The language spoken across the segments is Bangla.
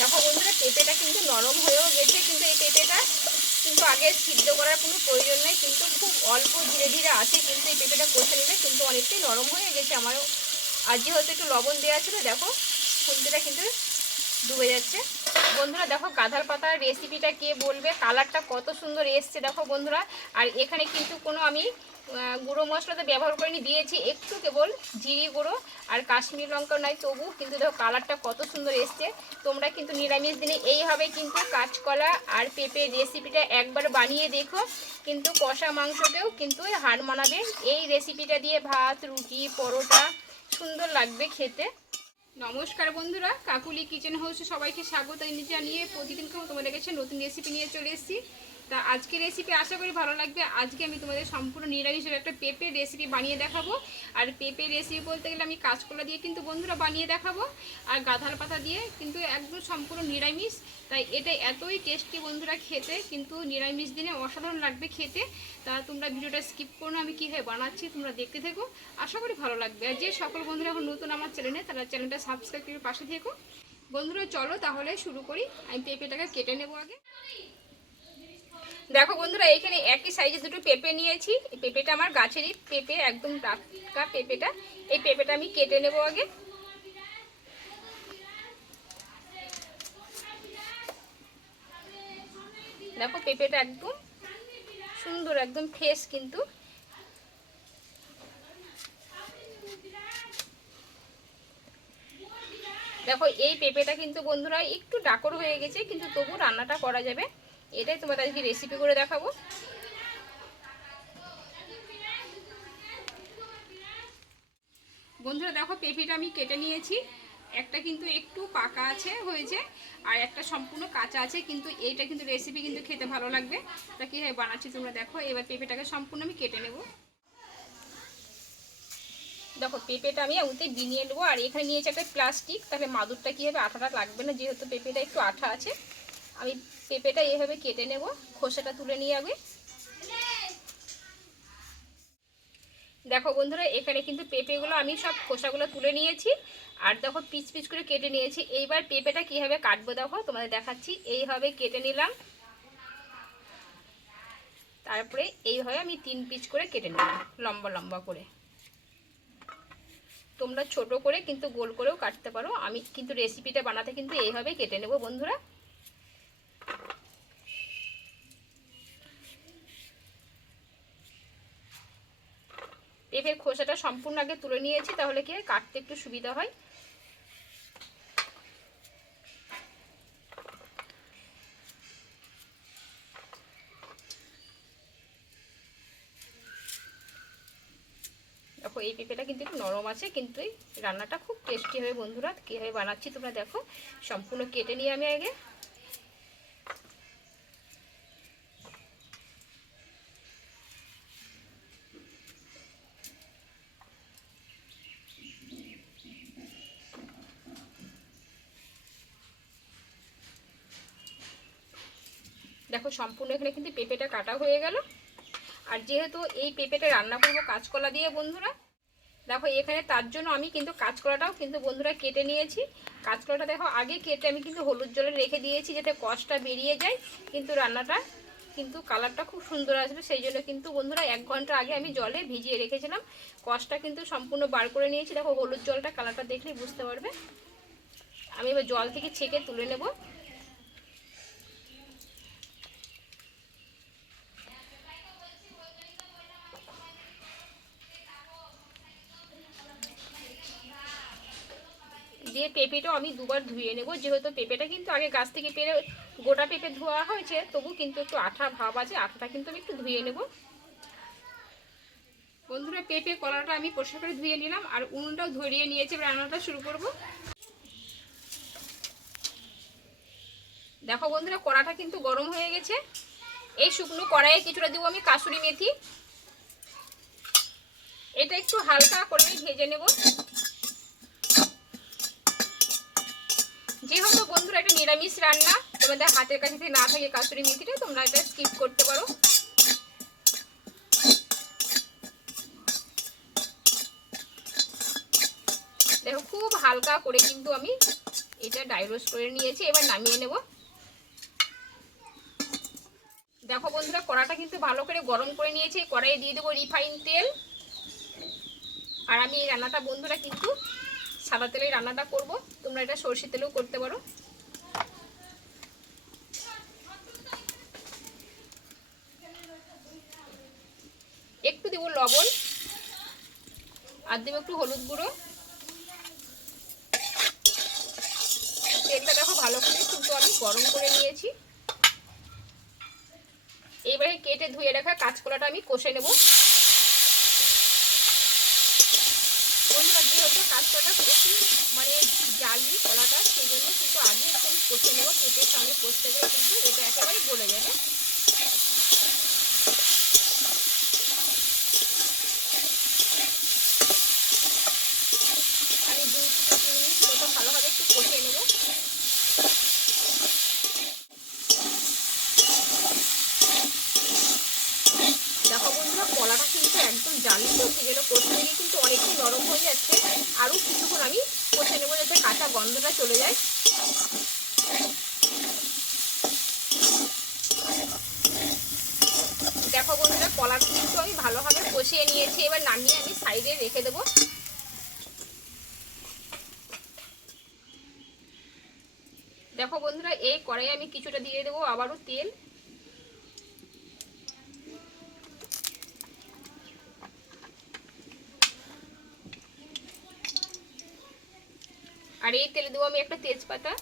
দেখো বন্ধুরা, পেঁপেটা কিন্তু নরম হয়েও গেছে, কিন্তু এই পেঁপেটা কিন্তু আগে সিদ্ধ করার কোনো প্রয়োজন নেই, কিন্তু খুব অল্প ধীরে ধীরে আছে কিন্তু এই পেঁপেটা কষে নিলে কিন্তু অনেকটাই নরম হয়ে গেছে আমারও। আর যেহেতু একটু লবণ দেওয়া ছিল, দেখো খুন্তিটা কিন্তু ডুবে যাচ্ছে। বন্ধুরা, দেখো গাধার পাতার রেসিপিটা কে বলবে কালারটা কত সুন্দর এসছে, দেখো বন্ধুরা। আর এখানে কিন্তু কোনো আমি গুঁড়ো মশলা তো ব্যবহার করিনি, দিয়েছি একটু কেবল জিরি গুঁড়ো আর কাশ্মীর লঙ্কা নয় তবু, কিন্তু দেখো কালারটা কত সুন্দর এসছে। তোমরা কিন্তু নিরামিষ দিনে এইভাবে কিন্তু কাঁচকলা আর পেঁপে রেসিপিটা একবার বানিয়ে দেখো, কিন্তু কষা মাংসতেও কিন্তু হাড় মানাবে। এই রেসিপিটা দিয়ে ভাত, রুটি, পরোটা সুন্দর লাগবে খেতে। নমস্কার বন্ধুরা, কাকুলি কিচেন হাউসে সবাইকে স্বাগত জানিয়ে প্রতিদিনকে তোমাদের কাছে নতুন রেসিপি নিয়ে চলে এসেছি। তা আজকে রেসিপি আশা করি ভালো লাগবে। আজকে আমি তোমাদের সম্পূর্ণ নিরামিষের একটা পেঁপের রেসিপি বানিয়ে দেখাবো। আর পেঁপের রেসিপি বলতে গেলে আমি কাঁচকলা দিয়ে কিন্তু বন্ধুরা বানিয়ে দেখাবো। আর গাধার পাতা দিয়ে কিন্তু একদম সম্পূর্ণ নিরামিষ। তাই এটা এতই টেস্টি বন্ধুরা খেতে, কিন্তু নিরামিষ দিনে অসাধারণ লাগবে খেতে। তা তোমরা ভিডিওটা স্কিপ করো আমি কীভাবে বানাচ্ছি তোমরা দেখতে থেকো। আশা করি ভালো লাগবে। আর যে সকল বন্ধুরা এখন নতুন আমার চ্যানেলে তারা চ্যানেলটা সাবস্ক্রাইব করে পাশে থেকো। বন্ধুরা চলো তাহলে শুরু করি। আমি পেঁপেটাকে কেটে নেব আগে। দেখো বন্ধুরা এখানে একই সাইজে দুটো পেঁপে নিয়েছি। এই পেঁপেটা আমার গাছেরই পেঁপে, একদম টাটকা পেঁপেটা। এই পেঁপেটা আমি কেটে নেব আগে। দেখো পেঁপেটা একদম সুন্দর, একদম ফ্রেশ কিন্তু। দেখো এই পেঁপেটা কিন্তু বন্ধুরা একটু ডাকর হয়ে গেছে, কিন্তু তবু রান্নাটা করা যাবে। এটাই তোমাদের আজকে রেসিপি করে দেখাবো। বন্ধুরা, দেখো পেঁপেটা আমি কেটে নিয়েছি। একটা কিন্তু একটু পাকা আছে হয়েছে, আর একটা সম্পূর্ণ কাঁচা আছে, কিন্তু এইটা কিন্তু রেসিপি কিন্তু খেতে ভালো লাগবে। তা কীভাবে বানাচ্ছি তোমরা দেখো, এবার পেঁপেটাকে সম্পূর্ণ আমি কেটে নেব। দেখো, পেঁপেটা আমি ওতে বিনিয়ে নেব, আর এখানে নিয়েছি একটা প্লাস্টিক, তাহলে মাদুরটা কীভাবে আঠাটা লাগবে না, যেহেতু পেঁপেটা একটু আঠা আছে। আমি পেঁপেটা এভাবে কেটে নেব, খোসাটা তুলে নিয়ে আগে। দেখো বন্ধুরা, এখানে কিন্তু পেঁপেগুলো আমি সব খোসাগুলো তুলে নিয়েছি, আর দেখো পিচ পিচ করে কেটে নিয়েছি। এইবার পেঁপেটা কীভাবে কাটবো দেখো, তোমাদের দেখাচ্ছি। এইভাবে কেটে নিলাম। তারপরে এইভাবে আমি তিন পিচ করে কেটে নিলাম, লম্বা লম্বা করে। তোমরা ছোট করে কিন্তু গোল করেও কাটতে পারো। আমি কিন্তু রেসিপিটা বানাতে কিন্তু এইভাবে কেটে নেব বন্ধুরা। পেঁপের খোসাটা সম্পূর্ণ আগে তুলে নিয়েছি, তাহলে কি কাটতে একটু সুবিধা হয়। দেখো, এই পেঁপেটা কিন্তু একটু নরম আছে, কিন্তু রান্নাটা খুব টেস্টি হবে বন্ধুরা। কীভাবে বানাচ্ছি তোমরা দেখো। সম্পূর্ণ কেটে নিয়ে আমি আগে। দেখো, সম্পূর্ণ এখানে কিন্তু পেঁপেটা কাটা হয়ে গেল। আর যেহেতু এই পেঁপেটা রান্না করব কাঁচকলা দিয়ে বন্ধুরা, দেখো, এখানে তার জন্য আমি কিন্তু কাঁচকলাটাও কিন্তু বন্ধুরা কেটে নিয়েছি। কাঁচকলাটা দেখো, আগে কেটে আমি কিন্তু হলুদ জলে রেখে দিয়েছি যাতে কষটা বেরিয়ে যায়, কিন্তু রান্নাটা কিন্তু কালারটা খুব সুন্দর আসবে। সেই জন্য কিন্তু বন্ধুরা, এক ঘণ্টা আগে আমি জলে ভিজিয়ে রেখেছিলাম। কষটা কিন্তু সম্পূর্ণ বার করে নিয়েছি। দেখো, হলুদ জলটা কালারটা দেখলেই বুঝতে পারবে। আমি এবার জল থেকে ছেঁকে তুলে নেব। দিয়ে পেঁপেটাও আমি দুবার ধুয়ে নেব। যেহেতু পেঁপেটা কিন্তু আগে গাছ থেকে পেরে গোটা পেঁপে ধোয়া হয়েছে, তবু কিন্তু একটু আঠা ভাব আছে, আঠাটা কিন্তু আমি একটু ধুয়ে নেব। বন্ধুরা, পেঁপে কলাটা আমি পরিষ্কার করে ধুয়ে নিলাম আর উনুনটাও ধরিয়ে নিয়েছি রান্নাটা শুরু করব। দেখো বন্ধুরা, কড়াটা কিন্তু গরম হয়ে গেছে। এই শুকনো কড়াইয়ে কিছুটা দেবো আমি কাসুরি মেথি। এটা একটু হালকা করে ভেজে নেব। যেহেতু বন্ধুরা, একটা নিরামিষ রান্না। তোমাদের হাতের কাছে না থাকে কাসুরি মেথিটা, তোমরা এটা স্কিপ করতে পারো। দেখো, খুব হালকা করে কিন্তু আমি এটা ডাই রোস্ট করে নিয়েছি, এবার নামিয়ে নেব। দেখো বন্ধুরা, কড়াটা কিন্তু ভালো করে গরম করে নিয়েছি। কড়াইয়ে দিয়ে দেবো রিফাইন তেল। আর আমি এই রান্নাটা বন্ধুরা কিন্তু সাদা তেলে রান্নাটা করব। তোমরা এটা সর্ষে তেলেও করতে পারো। একটু দেবো লবণ, আর দেবো একটু হলুদ গুঁড়ো। তেলটা দেখো ভালো করে কিন্তু আমি গরম করে নিয়েছি। এবারে কেটে ধুয়ে রাখা কাঁচকলাটা আমি কষে নেব বন্ধুরা যেহেতু কষি মানে জালি কলাটা, সেই জন্য কিন্তু আগে একটু কষে নেব কেটের সঙ্গে কষতে গেলে কিন্তু এটা একেবারে গলে যাবে আমি দুই থেকে তিন মিনিট মতো ভালোভাবে একটু কষিয়ে নেব দেখো বন্ধুরা কলাটা কিন্তু একদম জালি তো সেজন্য কষতে গিয়ে কিন্তু অনেকটাই নরম হয়ে যাচ্ছে আরও কিছুক্ষণ আমি কষে নেব যাতে কাঁচা গন্ধটা চলে যায়। দেখো বন্ধুরা কলাটা কিন্তু আমি ভালোভাবে কষিয়ে নিয়েছি। এবার নামিয়ে আমি সাইডে রেখে দেবো। দেখো বন্ধুরা, এই কড়াই আমি কিছুটা দিয়ে দেবো আবারও তেল। আর এই তেলে দেবো আমি একটা তেজপাতা।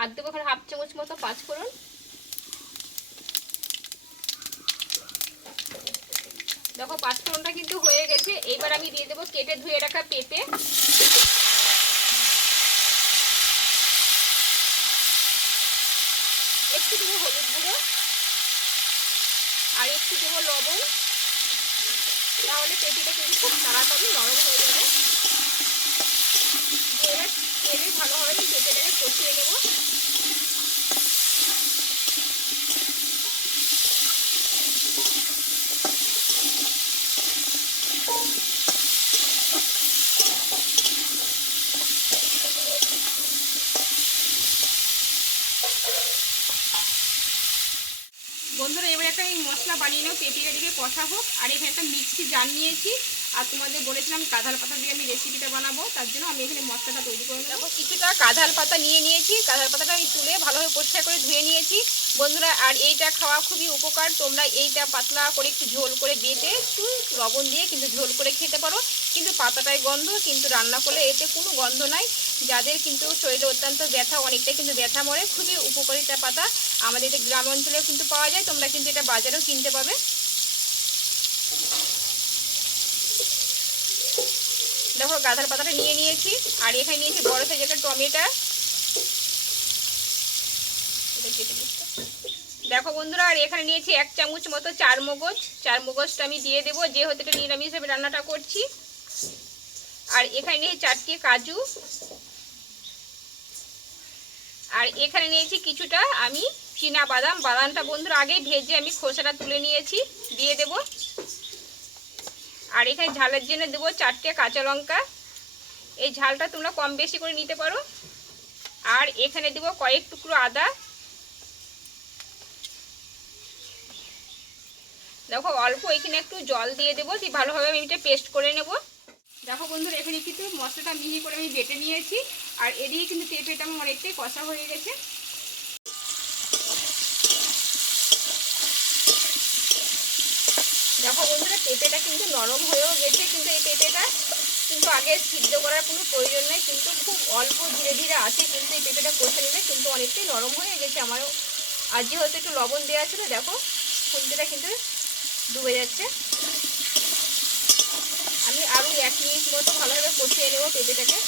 আর দেবো হাফ চামচ মতো পাঁচফোড়ন। দেখো পাঁচফোড়নটা কিন্তু হয়ে গেছে। এইবার আমি দিয়ে দেবো কেটে ধুয়ে রাখা পেঁপে। একটু দেবো হলুদ গুঁড়ো। আর একটু দেবো লবণ। তাহলে পেটিটা কিন্তু খুব তাড়াতাড়ি নরম হয়ে যাবে। এবার তেলে ভালোভাবে আমি পেঁপেটাকে কষিয়ে নেব বন্ধুরা এবার একটা আমি মশলা বানিয়ে নেব পেঁপেটা দিকে কষা হোক। আর এখানে একটা মিক্সি জার নিয়েছি। আর তোমাদের বলেছিলাম কাঁধাল পাতা দিয়ে আমি রেসিপিটা বানাবো, তার জন্য আমি এখানে মশলাটা তৈরি করে নেব। কিছুটা কাঁধাল পাতা নিয়ে নিয়েছি। কাঁধাল পাতাটা আমি তুলে ভালোভাবে পরিষ্কার করে ধুয়ে নিয়েছি। বন্ধুরা, আর এইটা খাওয়া খুবই উপকার। তোমরা এইটা পাতলা করে একটু ঝোল করে বেটে একটু লবণ দিয়ে কিন্তু ঝোল করে খেতে পারো। কিন্তু পাতাটায় গন্ধ, কিন্তু রান্না করলে এতে কোনো গন্ধ নাই। যাদের কিন্তু শরীরে অত্যন্ত ব্যথা, অনেকটাই কিন্তু ব্যথা মরে, খুবই উপকারিতা পাতা। আমাদের এটা গ্রাম অঞ্চলেও কিন্তু পাওয়া যায়, তোমরা কিন্তু এটা বাজারেও কিনতে পাবে। দেখো, গাঁদার পাতাটা নিয়ে নিয়েছি, আর এখানে নিয়েছি বড় সাইজ একটা টমেটো। দেখো বন্ধুরা, আর এখানে নিয়েছি এক চামচ মতো চার মগজ। চার মগজটা আমি দিয়ে দেবো যেহেতু এটা নিরামিষ হিসেবে রান্নাটা করছি। আর এখানে নিয়েছি চারটে কাজু। আর এখানে নিয়েছি কিছুটা আমি চীনা বাদাম। বাদামটা বন্ধুরা আগে ভেজে আমি খোসাটা তুলে নিয়েছি। দিয়ে দেব। আর এখানে ঝালের জন্য দেবো চারটে কাঁচা লঙ্কা। এই ঝালটা তোমরা কম বেশি করে নিতে পারো। আর এখানে দেবো কয়েক টুকরো আদা। দেখো অল্প এখানে একটু জল দিয়ে দেবো। দিয়ে ভালোভাবে আমি এটা পেস্ট করে নেব। দেখো বন্ধুরা, এখানে কিন্তু মশলাটা মিহি করে আমি বেটে নিয়েছি। আর এদিকে কিন্তু পেঁপেটা আমার অনেকটাই কষা হয়ে গেছে দেখো বন্ধুরা পেঁপেটা কিন্তু নরম হয়েও গেছে, কিন্তু এই পেঁপেটা কিন্তু আগে সিদ্ধ করার কোনো প্রয়োজন নেই, কিন্তু খুব অল্প ধীরে ধীরে আছে, কিন্তু এই পেঁপেটা কষে নিলে কিন্তু অনেকটাই নরম হয়ে গেছে আমারও। আর যেহেতু একটু লবণ দেওয়া ছিল, দেখো খুন্তিটা কিন্তু ডুবে যাচ্ছে। আমি আরও এক মিনিট মতো ভালোভাবে কষিয়ে নেব পেঁপেটাকে।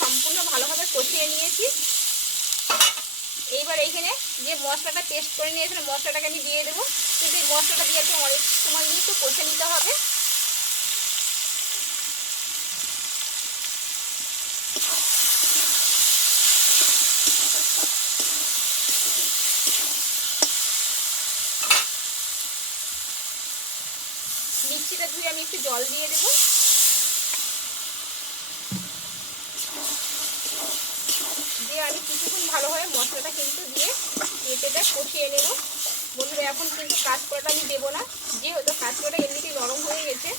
সম্পূর্ণ ভালোভাবে কষিয়ে নিয়েছি। এইবার এইখানে যে মশলাটা টেস্ট করে নিয়েছিলাম, মশলাটাকে আমি দিয়ে দেবো। কিন্তু এই মশলাটা দিয়ে একটু অনেক সময় নিয়ে একটু কষে নিতে হবে। মিক্সিটা ধুয়ে আমি একটু জল দিয়ে দেবো। আমি কিছুক্ষণ ভালোভাবে মশলাটা কিন্তু দিয়ে পেঁপেটা কষিয়ে নেব। বন্ধুরা, এখন কিন্তু কাজ করাটা আমি দেবো না। যেহেতু কাজ করাটা এমনিতেই নরম হয়ে গেছে।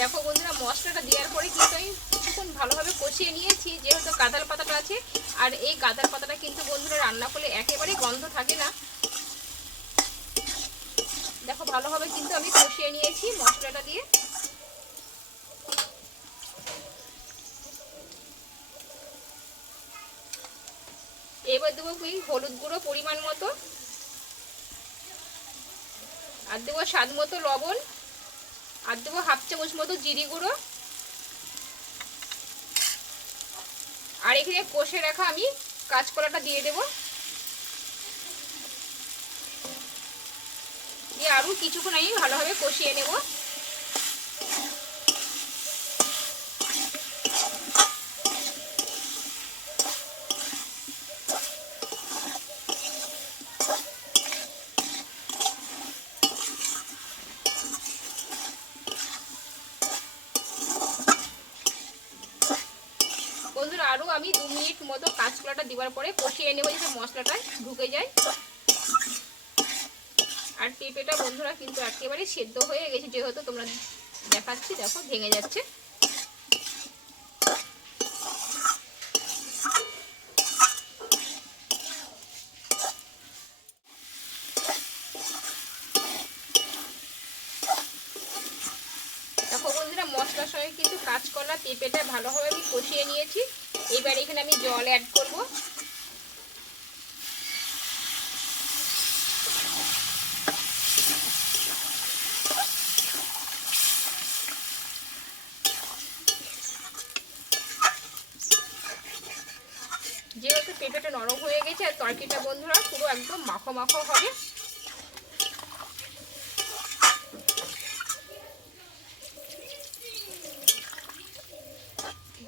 দেখো বন্ধুরা, মশলাটা দেওয়ার পরে কিন্তু আমি কিছুক্ষণ ভালোভাবে কষিয়ে নিয়েছি, যেহেতু গাদাল পাতাটা আছে। আর এই গাদাল পাতাটা কিন্তু বন্ধুরা রান্না করলে একেবারেই গন্ধ থাকে না। ভালোভাবে কিন্তু আমি কষিয়ে নিয়েছি মশলাটা দিয়ে। এবার দেবো কি হলুদ গুঁড়ো পরিমাণ মতো। আর দেবো স্বাদ মতো লবণ। আর দেবো হাফ চামচ মতো জিরি গুঁড়ো। আর এখানে কষে রাখা আমি কাঁচকলাটা দিয়ে দেবো দিয়ে আরও কিছুক্ষণ আমি ভালোভাবে কষিয়ে নেব। বন্ধুরা আরও আমি দু মিনিট মতো কাঁচকলাটা দেওয়ার পরে কষিয়ে নেব যাতে মশলাটা ঢুকে যায়। আর পেঁপেটা বন্ধুরা কিন্তু একেবারে সেদ্ধ হয়ে গেছে, যেহেতু তোমরা দেখাচ্ছি, দেখো, ভেঙে যাচ্ছে। দেখো বন্ধুরা, মশলার সঙ্গে কিন্তু কাঁচকলা, পেঁপেটা ভালোভাবে আমি কষিয়ে নিয়েছি। এবার এখানে আমি জল অ্যাড করব যেহেতু পেঁপেটা নরম হয়ে গেছে আর তরকিটা বন্ধুরা পুরো একদম মাখো মাখো হবে।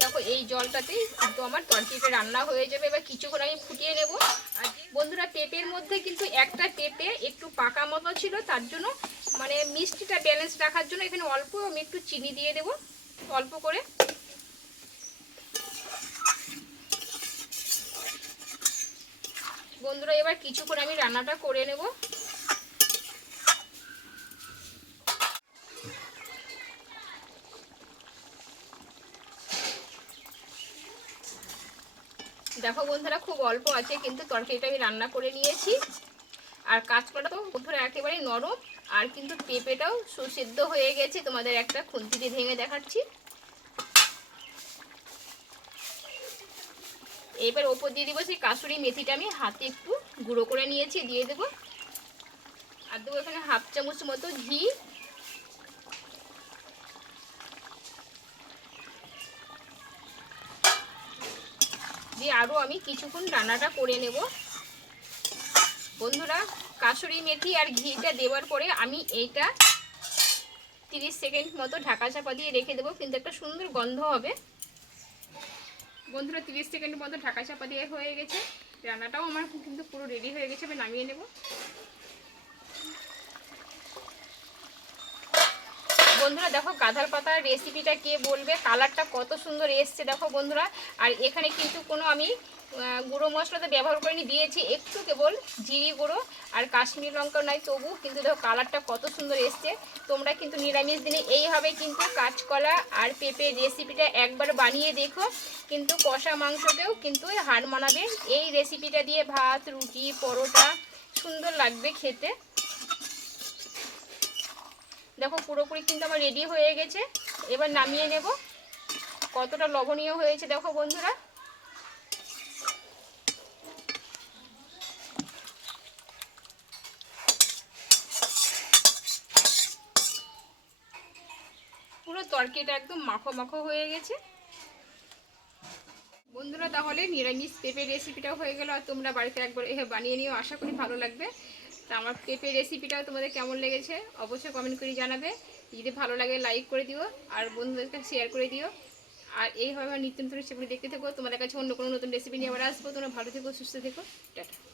দেখো, এই জলটাতেই কিন্তু আমার তরকিটা রান্না হয়ে যাবে। এবার কিছুক্ষণ আমি ফুটিয়ে নেব। আর বন্ধুরা, পেঁপের মধ্যে কিন্তু একটা পেঁপে একটু পাকা মতো ছিল, তার জন্য মানে মিষ্টিটা ব্যালেন্স রাখার জন্য এখানে অল্প আমি একটু চিনি দিয়ে দেব, অল্প করে। বন্ধুরা, এবার কিছুক্ষণ আমি রান্নাটা করে নেব। দেখো বন্ধুরা, খুব অল্প আছে, কিন্তু তরকারিটা আমি রান্না করে নিয়েছি। আর কাঁচকলা তো বন্ধুরা একেবারে নরম, আর কিন্তু পেঁপেটাও সুসিদ্ধ হয়ে গেছে। তোমাদের একটা খুন্তিতে ভেঙে দেখাচ্ছি। এবার ওপর দিয়ে দেবো সেই কাসুরি মেথিটা আমি হাতে একটু গুঁড়ো করে নিয়েছি, দিয়ে দেবো। আর দেবো এখানে হাফ চামচ মতো ঘি। দিয়ে আরও আমি কিছুক্ষণ রান্নাটা করে নেব। বন্ধুরা, কাসুরি মেথি আর ঘিটা দেওয়ার পরে আমি এইটা তিরিশ সেকেন্ড মতো ঢাকা চাপা দিয়ে রেখে দেবো, কিন্তু একটা সুন্দর গন্ধ হবে। বন্ধুরা, তিরিশ সেকেন্ডের মতো ঢাকা চাপা দিয়ে হয়ে গেছে। রান্নাটাও আমার কিন্তু পুরো রেডি হয়ে গেছে, আমি নামিয়ে নেব। বন্ধুরা, দেখো গাধার পাতার রেসিপিটা কে বলবে? কালারটা কত সুন্দর এসছে, দেখো বন্ধুরা। আর এখানে কিন্তু কোনো আমি গুঁড়ো মশলা তো ব্যবহার করিনি দিয়েছি একটু কেবল জিরি গুঁড়ো আর কাশ্মীর লঙ্কা নয় তবু কিন্তু দেখো কালারটা কত সুন্দর এসছে। তোমরা কিন্তু নিরামিষ দিনে এইভাবে কিন্তু কাঁচকলা আর পেঁপে রেসিপিটা একবার বানিয়ে দেখো। কিন্তু কষা মাংসকেও কিন্তু হার মানাবে। এই রেসিপিটা দিয়ে ভাত, রুটি, পরোটা সুন্দর লাগবে খেতে। দেখো পুরোপুরি কিন্তু আমার রেডি হয়ে গেছে। এবার নামিয়ে নেব। কতটা লবণীয় হয়েছে দেখো বন্ধুরা। তরকিটা একদম মাখো মাখো হয়ে গেছে। বন্ধুরা, তাহলে নিরামিষ পেঁপে রেসিপিটাও হয়ে গেল আর তোমরা বাড়িতে একবার এ বানিয়ে নিও, আশা করি ভালো লাগবে। তা আমার পেঁপে রেসিপিটাও তোমাদের কেমন লেগেছে অবশ্যই কমেন্ট করে জানাবে। যদি ভালো লাগে লাইক করে দিও আর বন্ধুদেরকে শেয়ার করে দিও। আর এইভাবে আমার নিত্য নতুন রেসিপি দেখতে থেকো। তোমাদের কাছে অন্য কোনো নতুন রেসিপি নিয়ে আবার আসব। তোমরা ভালো থেকো, সুস্থ থেকো। টাটা।